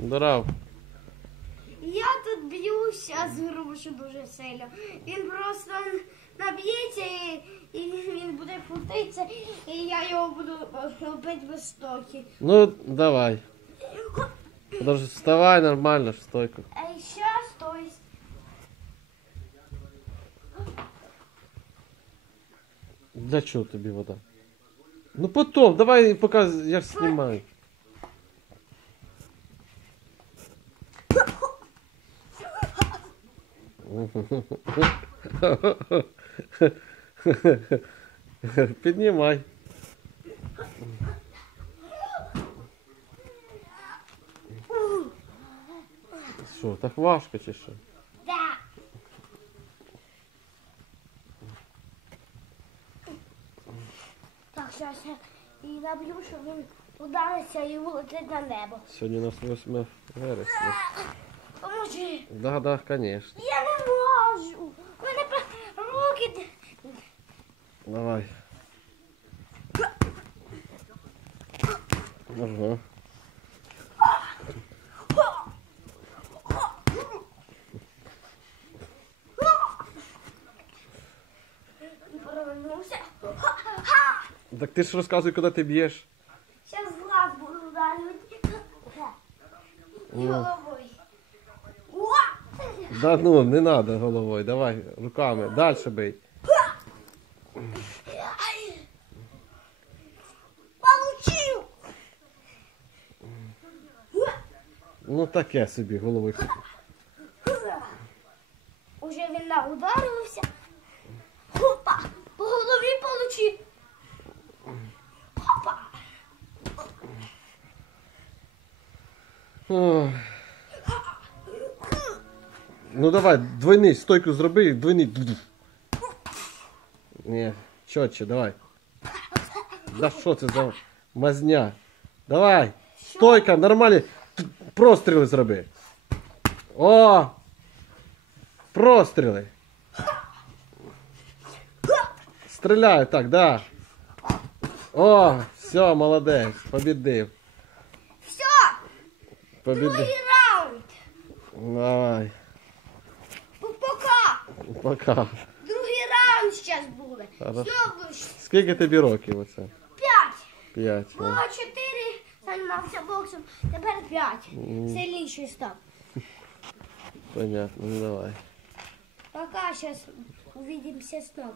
Здоров. Я тут б'юся з грушу дуже сильно. Він просто наб'ється і, і він буде крутитися, і я його буду робити без стоки. Ну, давай. Подожди, вставай нормально, в стойку. Ей, щас, то есть. Для чого тобі вода? Ну потом, давай поки я ж Піднімай. Що, так важко чи що? Да. Так, зараз я і наб'ю, щоб він удариться і улетить на небо. Сьогодні у нас 8 вересня. Поможи. Да, да, конечно. Я не можу. Давай. Ага. Так ти ж розказуй, куди ти б'єш. Зараз глаз буду головою. Да ну, не треба головою, давай руками. Далі бий. Ну таке собі головою. Уже він наударився. Хопа! По голові получив. Хопа! Ох. Ну давай, двойний, стойку зроби, двойний. Ні, чотче, давай. Да що це за мазня? Давай, стойка, нормальні простріли зроби. О! Простріли. Стріляю, так, да. О, все, молодець, побідив. Все! Побідив. Другий раунд! Давай, Пока! пока. Другий раунд зараз буде. Хорошо. Знову ж Скільки тобі років оце? п'ять. П'ять. Було ну. чотири, займався боксом, тепер п'ять. Сильніший став. Понятно, ну давай. Пока, зараз увидимося снова.